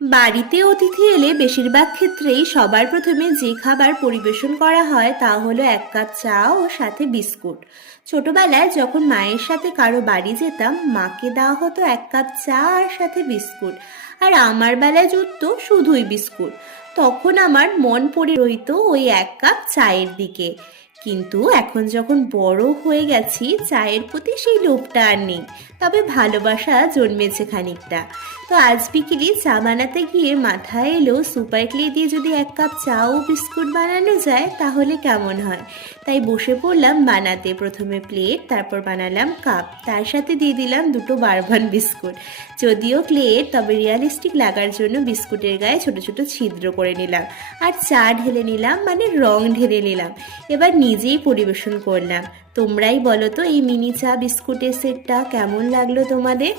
বাড়িতে অতিথি এলে বেশিরভাগ ক্ষেত্রেই সবার প্রথমে যে খাবার পরিবেশন করা হয় তা হলো এক কাপ চা ও সাথে বিস্কুট। ছোটবেলায় যখন মায়ের সাথে কারও বাড়ি যেতাম, মাকে দেওয়া হতো এক কাপ চা আর সাথে বিস্কুট। আর আমার বেলায় জুটতো শুধুই বিস্কুট। তখন আমার মন পড়ে রইত ওই এক কাপ চায়ের দিকে। কিন্তু এখন যখন বড় হয়ে গেছি, চায়ের প্রতি সেই লোভটা আর নেই। তবে ভালোবাসা জন্মেছে খানিকটা। তো আজ বিকেলে চা বানাতে গিয়ে মাথায় এলো, সুপার ক্লে দিয়ে যদি এক কাপ চা ও বিস্কুট বানানো যায়, তাহলে কেমন হয়? তাই বসে পড়লাম বানাতে। প্রথমে প্লেট, তারপর বানালাম কাপ। তার সাথে দিয়ে দিলাম দুটো বারবান বিস্কুট। যদিও প্লেট, তবে রিয়ালিস্টিক লাগার জন্য বিস্কুটের গায়ে ছোট ছোট ছিদ্র করে নিলাম। আর চা ঢেলে নিলাম মানে রং ঢেলে নিলাম। এবার নিজেই পরিবেশন করলাম। তোমরাই বলো তো এই মিনি চা বিস্কুটের সেটটা কেমন লাগল তোমাদের?